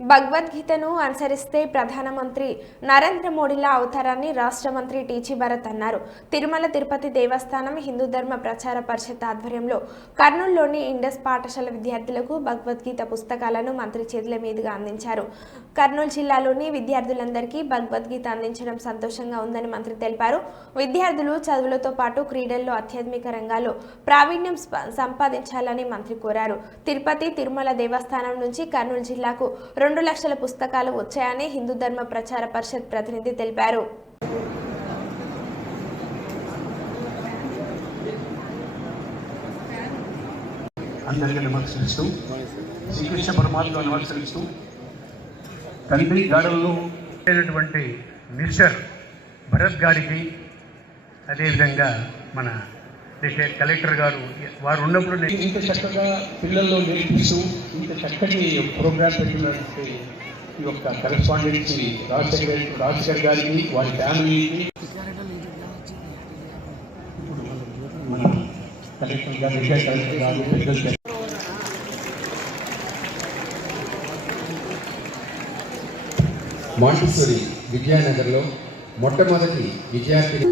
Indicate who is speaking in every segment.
Speaker 1: భగవద్గీతను అనుసరిస్తే ప్రధానమంత్రి నరేంద్ర మోడీల అవతారాన్ని రాష్ట్ర మంత్రి టీజీ భరత్ అన్నారు. తిరుమల తిరుపతి దేవస్థానం హిందూ ధర్మ ప్రచార పరిషత్ ఆధ్వర్యంలో కర్నూలులోని ఇండస్ పాఠశాల విద్యార్థులకు భగవద్గీత పుస్తకాలను మంత్రి చేతుల మీదుగా అందించారు. కర్నూలు జిల్లాలోని విద్యార్థులందరికీ భగవద్గీత అందించడం సంతోషంగా ఉందని మంత్రి తెలిపారు. విద్యార్థులు చదువులతో పాటు క్రీడల్లో ఆధ్యాత్మిక రంగాల్లో ప్రావీణ్యం సంపాదించాలని మంత్రి కోరారు. తిరుపతి తిరుమల దేవస్థానం నుంచి కర్నూలు జిల్లాకు రెండు లక్షల పుస్తకాలు వచ్చాయని హిందూ ధర్మ ప్రచార పరిషత్ ప్రతినిధి తెలిపారు.
Speaker 2: అందరికీ నమస్కరిస్తూ శ్రీకృష్ణ పరమాత్మ నమస్కరిస్తూ తండ్రి గాడల్లో అయినటువంటి మిస్టర్ భరత్ గారికి అదేవిధంగా మన కలెక్టర్ గారు వారు ఉన్నప్పుడు నేను ఇంత చక్కగా పిల్లల్లో నేర్పిస్తూ ఇంత చక్కటి ప్రోగ్రామ్ పెట్టినటువంటి ఈ యొక్క కరెస్పాండెన్సీ రాజశేఖర్ రాజశేఖర్ గారికి వారి ఫ్యామిలీకి. మన కలెక్టర్ గారు కలెక్టర్ గారు పెద్దలు
Speaker 3: మాంటిసోరి విద్యానగర్లో మొట్టమొదటి విద్యార్థిని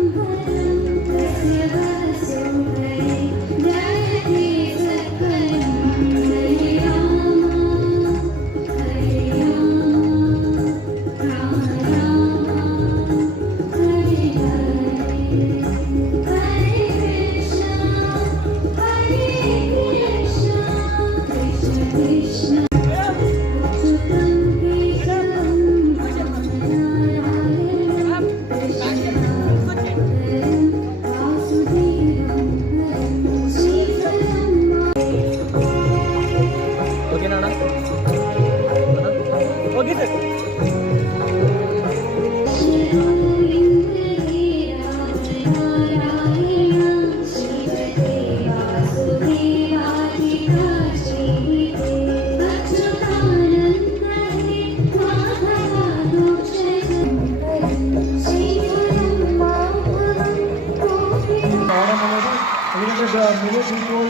Speaker 4: ఎందుకంటే మెనీ పీపుల్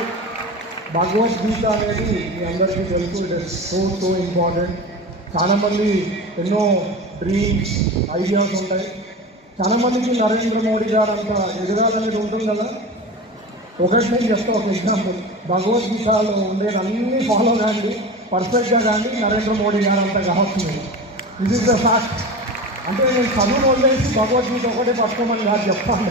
Speaker 4: భగవద్గీత అనేది మీ అందరికీ తెలుసు. It is so so important చాలామంది ఎన్నో డ్రీమ్స్ ఐడియాస్ ఉంటాయి. చాలామందికి నరేంద్ర మోడీ గారు అంత ఎదగాలనేది ఉంటుంది కదా. ఒకటి నేను చెప్తా ఒక ఎగ్జాంపుల్ భగవద్గీతలో ఉండేది అన్నీ ఫాలో కాండి పర్ఫెక్ట్గా కానీ నరేంద్ర మోడీ గారు అంత కావాల్సింది దిస్ ఇస్ ద ఫ్యాక్ట్ అంటే నేను చదువు వదిలేసి భగవద్గీత ఒకటే పట్టుకోమని కాదు చెప్తాను.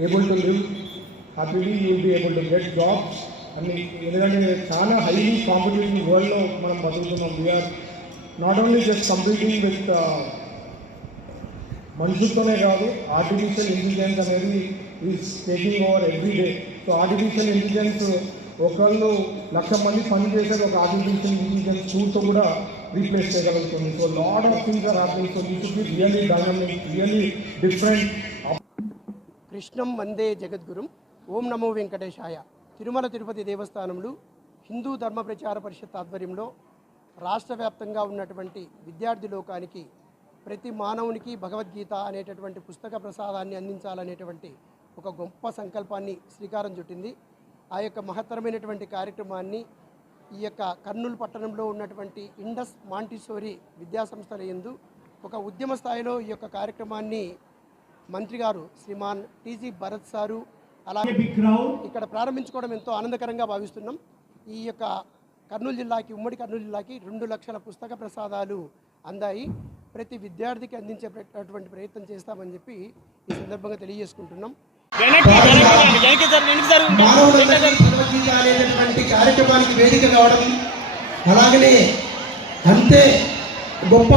Speaker 4: able to live happily you be able to get jobs అన్ని ఎందుకంటే చాలా హైలీ కాంపిటేటివ్ వరల్డ్లో మనం బతుకుతున్నాం we are not only just competing with మనుషులతోనే కాదు ఆర్టిఫిషియల్ ఇంటెలిజెన్స్ అనేది is taking over every day so artificial intelligence ఒకళ్ళు లక్ష మంది పని చేసేది ఒక ఆర్టిఫిషియల్ ఇంటెలిజెన్స్ టూల్తో కూడా రీప్లేస్ చేయగలుగుతుంది so lot of things are happening so you should be really dynamic really different
Speaker 5: కృష్ణం వందే జగద్గురుం. ఓం నమో వెంకటేశాయ. తిరుమల తిరుపతి దేవస్థానంలో హిందూ ధర్మ ప్రచార పరిషత్ ఆధ్వర్యంలో రాష్ట్ర వ్యాప్తంగా ఉన్నటువంటి విద్యార్థి లోకానికి ప్రతి మానవునికి భగవద్గీత అనేటటువంటి పుస్తక ప్రసాదాన్ని అందించాలనేటువంటి ఒక గొప్ప సంకల్పాన్ని శ్రీకారం చుట్టింది. ఆ యొక్క మహత్తరమైనటువంటి కార్యక్రమాన్ని ఈ యొక్క కర్నూలు పట్టణంలో ఉన్నటువంటి ఇండస్ మాంటిసోరీ విద్యాసంస్థల యందు ఒక ఉద్యమ స్థాయిలో ఈ యొక్క కార్యక్రమాన్ని మంత్రి గారు శ్రీమాన్ టీజీ భరత్ సారు అలాగే ఇక్కడ ప్రారంభించుకోవడం ఎంతో ఆనందకరంగా భావిస్తున్నాం. ఈ యొక్క కర్నూలు జిల్లాకి ఉమ్మడి కర్నూలు జిల్లాకి రెండు లక్షల పుస్తక ప్రసాదాలు అందాయి. ప్రతి విద్యార్థికి అందించేటటువంటి ప్రయత్నం చేస్తామని చెప్పి ఈ సందర్భంగా తెలియజేసుకుంటున్నాం.
Speaker 6: కార్యక్రమానికి వేదిక కావడం అలాగనే అంతే గొప్ప